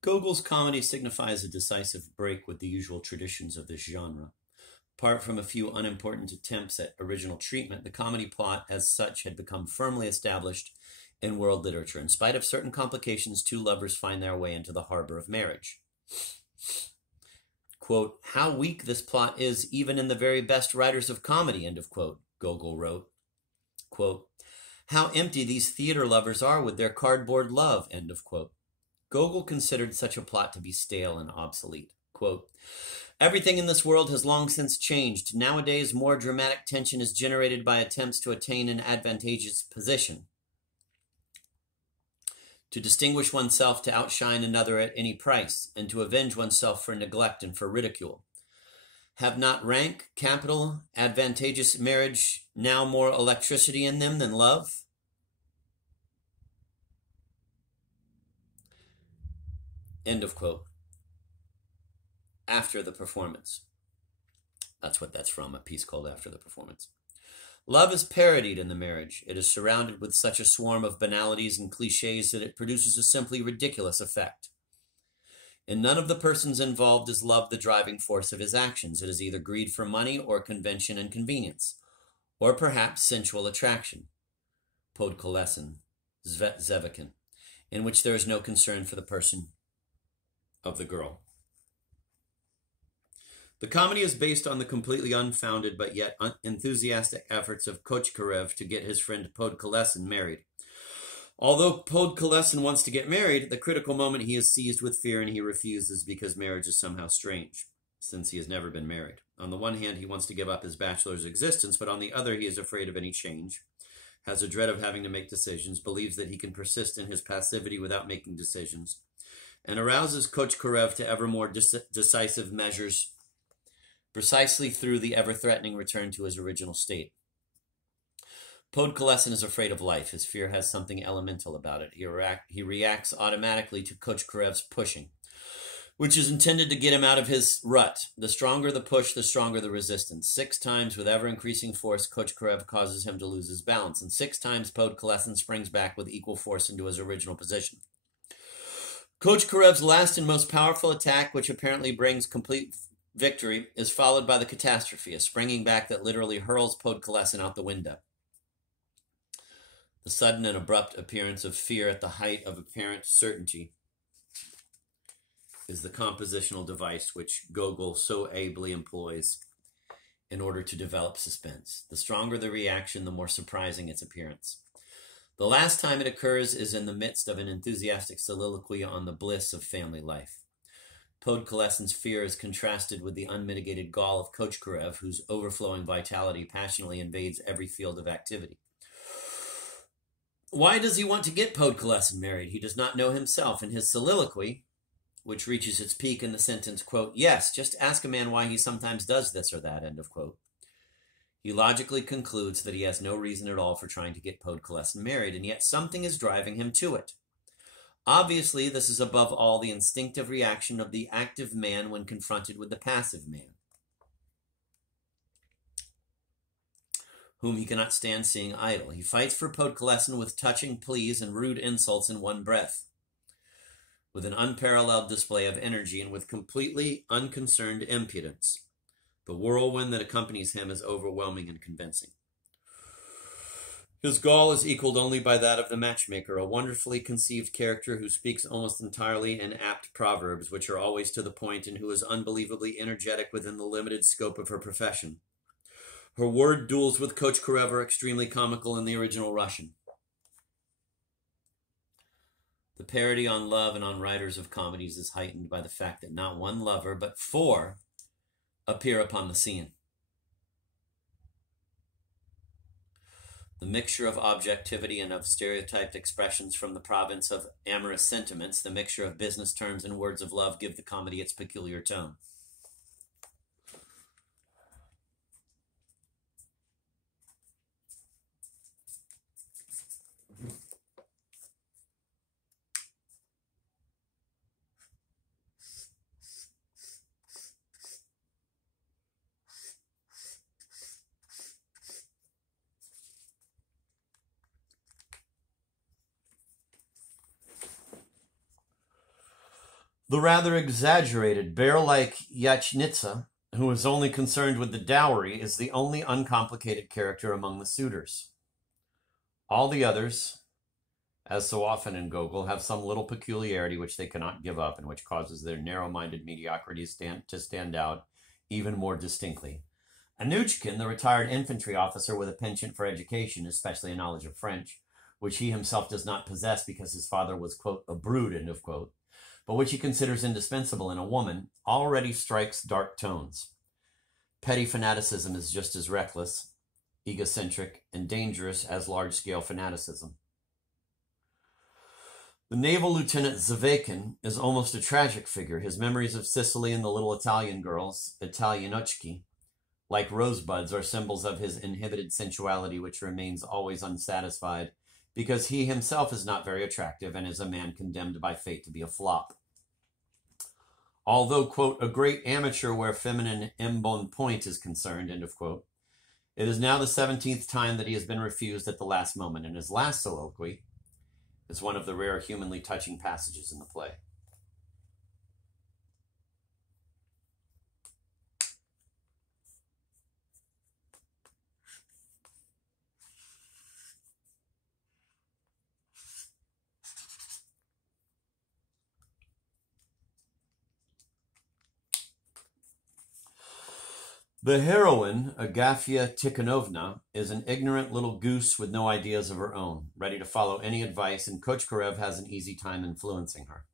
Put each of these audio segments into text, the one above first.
Gogol's comedy signifies a decisive break with the usual traditions of this genre. Apart from a few unimportant attempts at original treatment, the comedy plot as such had become firmly established in world literature. In spite of certain complications, two lovers find their way into the harbor of marriage. Quote, "How weak this plot is even in the very best writers of comedy," end of quote, Gogol wrote. Quote, "How empty these theater lovers are with their cardboard love," end of quote. Gogol considered such a plot to be stale and obsolete. Quote, "Everything in this world has long since changed. Nowadays, more dramatic tension is generated by attempts to attain an advantageous position, to distinguish oneself, to outshine another at any price, and to avenge oneself for neglect and for ridicule. Have not rank, capital, advantageous marriage now more electricity in them than love?" End of quote. After the performance. That's what that's from, a piece called After the Performance. "Love is parodied in the marriage. It is surrounded with such a swarm of banalities and cliches that it produces a simply ridiculous effect. In none of the persons involved is love the driving force of his actions. It is either greed for money or convention and convenience, or perhaps sensual attraction, podkolesen, Zevakin, in which there is no concern for the person of the girl." The comedy is based on the completely unfounded but yet enthusiastic efforts of Kochkarev to get his friend Podkolesen married. Although Podkolesen wants to get married, the critical moment he is seized with fear and he refuses because marriage is somehow strange, since he has never been married. On the one hand, he wants to give up his bachelor's existence, but on the other, he is afraid of any change, has a dread of having to make decisions, believes that he can persist in his passivity without making decisions, and arouses Kochkarev to ever more decisive measures precisely through the ever-threatening return to his original state. Podkolesen is afraid of life. His fear has something elemental about it. He reacts automatically to Kochkarev's pushing, which is intended to get him out of his rut. The stronger the push, the stronger the resistance. 6 times with ever-increasing force, Kochkarev causes him to lose his balance, and 6 times Podkolesen springs back with equal force into his original position. Kochkarev's last and most powerful attack, which apparently brings complete victory, is followed by the catastrophe, a springing back that literally hurls Podkolesen out the window. The sudden and abrupt appearance of fear at the height of apparent certainty is the compositional device which Gogol so ably employs in order to develop suspense. The stronger the reaction, the more surprising its appearance. The last time it occurs is in the midst of an enthusiastic soliloquy on the bliss of family life. Podkolesen's fear is contrasted with the unmitigated gall of Kochkarev, whose overflowing vitality passionately invades every field of activity. Why does he want to get Podkolesen married? He does not know himself. In his soliloquy, which reaches its peak in the sentence, quote, "Yes, just ask a man why he sometimes does this or that," end of quote, he logically concludes that he has no reason at all for trying to get Podkolesen married, and yet something is driving him to it. Obviously, this is above all the instinctive reaction of the active man when confronted with the passive man, whom he cannot stand seeing idle. He fights for Podkolesen with touching pleas and rude insults in one breath, with an unparalleled display of energy and with completely unconcerned impudence. The whirlwind that accompanies him is overwhelming and convincing. His gall is equaled only by that of the matchmaker, a wonderfully conceived character who speaks almost entirely in apt proverbs, which are always to the point, and who is unbelievably energetic within the limited scope of her profession. Her word duels with Kochkarev are extremely comical in the original Russian. The parody on love and on writers of comedies is heightened by the fact that not one lover, but 4 appear upon the scene. The mixture of objectivity and of stereotyped expressions from the province of amorous sentiments, the mixture of business terms and words of love give the comedy its peculiar tone. The rather exaggerated, bear-like Yachnitsa, who is only concerned with the dowry, is the only uncomplicated character among the suitors. All the others, as so often in Gogol, have some little peculiarity which they cannot give up and which causes their narrow-minded mediocrity to stand out even more distinctly. Anuchkin, the retired infantry officer with a penchant for education, especially a knowledge of French, which he himself does not possess because his father was, quote, a brood, end of quote, but which he considers indispensable in a woman, already strikes dark tones. Petty fanaticism is just as reckless, egocentric, and dangerous as large-scale fanaticism. The naval lieutenant Zavekin is almost a tragic figure. His memories of Sicily and the little Italian girls, Italianochki, like rosebuds, are symbols of his inhibited sensuality, which remains always unsatisfied because he himself is not very attractive and is a man condemned by fate to be a flop. Although, quote, a great amateur where feminine embonpoint is concerned, end of quote, it is now the 17th time that he has been refused at the last moment, and his last soliloquy is one of the rare humanly touching passages in the play. The heroine, Agafia Tikhonovna, is an ignorant little goose with no ideas of her own, ready to follow any advice, and Kochkarev has an easy time influencing her.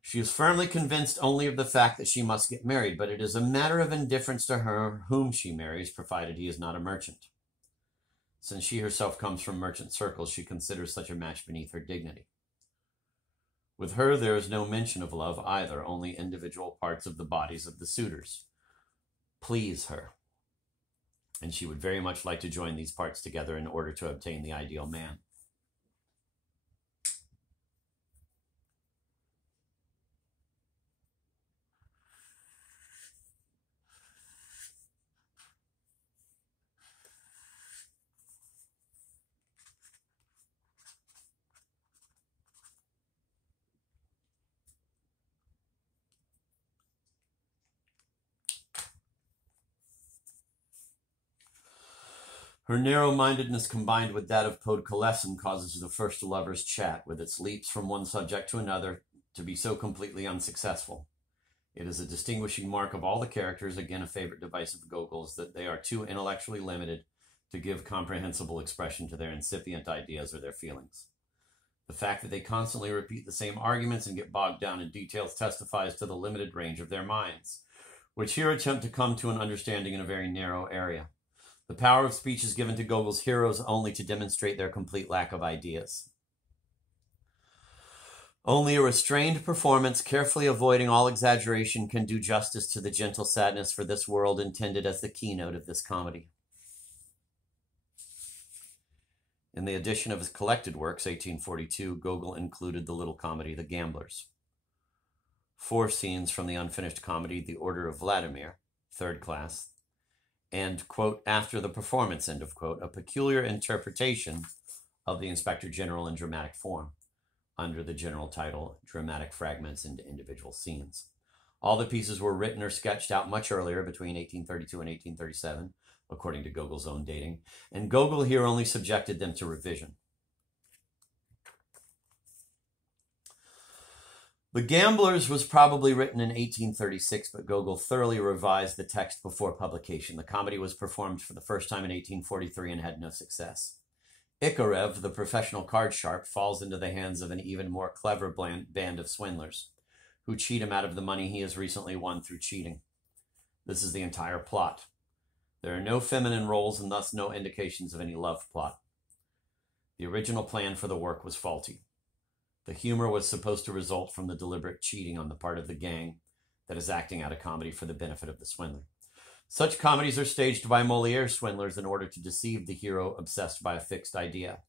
She is firmly convinced only of the fact that she must get married, but it is a matter of indifference to her whom she marries, provided he is not a merchant. Since she herself comes from merchant circles, she considers such a match beneath her dignity. With her, there is no mention of love either, only individual parts of the bodies of the suitors please her, and she would very much like to join these parts together in order to obtain the ideal man. Her narrow-mindedness combined with that of Podkolessin causes the first lovers' chat, with its leaps from one subject to another, to be so completely unsuccessful. It is a distinguishing mark of all the characters, again a favorite device of Gogol's, that they are too intellectually limited to give comprehensible expression to their incipient ideas or their feelings. The fact that they constantly repeat the same arguments and get bogged down in details testifies to the limited range of their minds, which here attempt to come to an understanding in a very narrow area. The power of speech is given to Gogol's heroes only to demonstrate their complete lack of ideas. Only a restrained performance, carefully avoiding all exaggeration, can do justice to the gentle sadness for this world intended as the keynote of this comedy. In the edition of his collected works, 1842, Gogol included the little comedy, The Gamblers. 4 scenes from the unfinished comedy, The Order of Vladimir, third class, and, quote, after the performance, end of quote, a peculiar interpretation of the Inspector General in dramatic form, under the general title, Dramatic Fragments into Individual Scenes. All the pieces were written or sketched out much earlier, between 1832 and 1837, according to Gogol's own dating, and Gogol here only subjected them to revision. The Gamblers was probably written in 1836, but Gogol thoroughly revised the text before publication. The comedy was performed for the first time in 1843 and had no success. Ikarev, the professional card sharp, falls into the hands of an even more clever band of swindlers, who cheat him out of the money he has recently won through cheating. This is the entire plot. There are no feminine roles and thus no indications of any love plot. The original plan for the work was faulty. The humor was supposed to result from the deliberate cheating on the part of the gang that is acting out a comedy for the benefit of the swindler. Such comedies are staged by Moliere swindlers in order to deceive the hero obsessed by a fixed idea.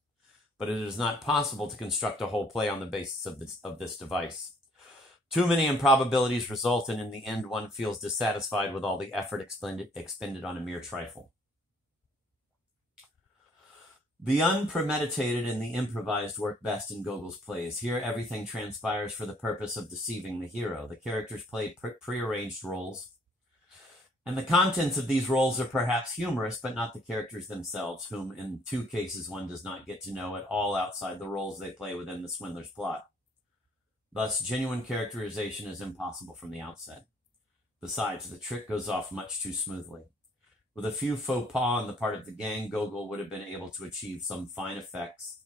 But it is not possible to construct a whole play on the basis of this device. Too many improbabilities result, and in the end one feels dissatisfied with all the effort expended on a mere trifle. The unpremeditated and the improvised work best in Gogol's plays. Here, everything transpires for the purpose of deceiving the hero. The characters play prearranged roles, and the contents of these roles are perhaps humorous, but not the characters themselves, whom in 2 cases one does not get to know at all outside the roles they play within the swindler's plot. Thus, genuine characterization is impossible from the outset. Besides, the trick goes off much too smoothly. With a few faux pas on the part of the gang, Gogol would have been able to achieve some fine effects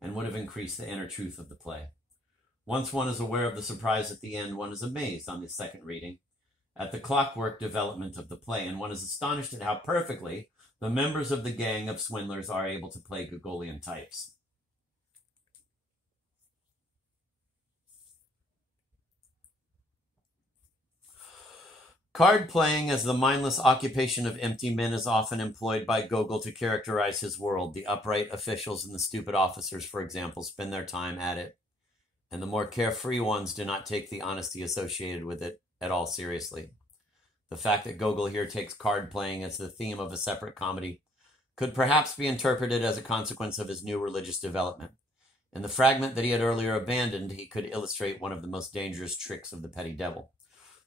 and would have increased the inner truth of the play. Once one is aware of the surprise at the end, one is amazed on the second reading at the clockwork development of the play, and one is astonished at how perfectly the members of the gang of swindlers are able to play Gogolian types. Card playing as the mindless occupation of empty men is often employed by Gogol to characterize his world. The upright officials and the stupid officers, for example, spend their time at it, and the more carefree ones do not take the honesty associated with it at all seriously. The fact that Gogol here takes card playing as the theme of a separate comedy could perhaps be interpreted as a consequence of his new religious development. In the fragment that he had earlier abandoned, he could illustrate one of the most dangerous tricks of the petty devil.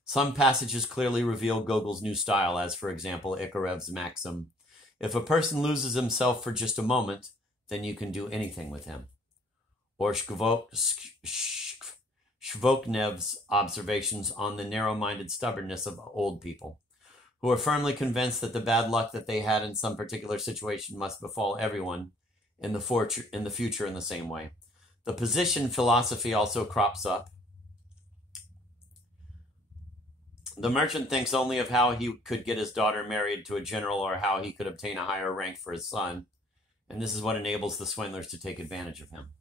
Some passages clearly reveal Gogol's new style, as, for example, Ikarev's maxim, "If a person loses himself for just a moment, then you can do anything with him." Or Shvokhnev's observations on the narrow-minded stubbornness of old people, who are firmly convinced that the bad luck that they had in some particular situation must befall everyone in the future in the same way. The position philosophy also crops up. The merchant thinks only of how he could get his daughter married to a general or how he could obtain a higher rank for his son, and this is what enables the swindlers to take advantage of him.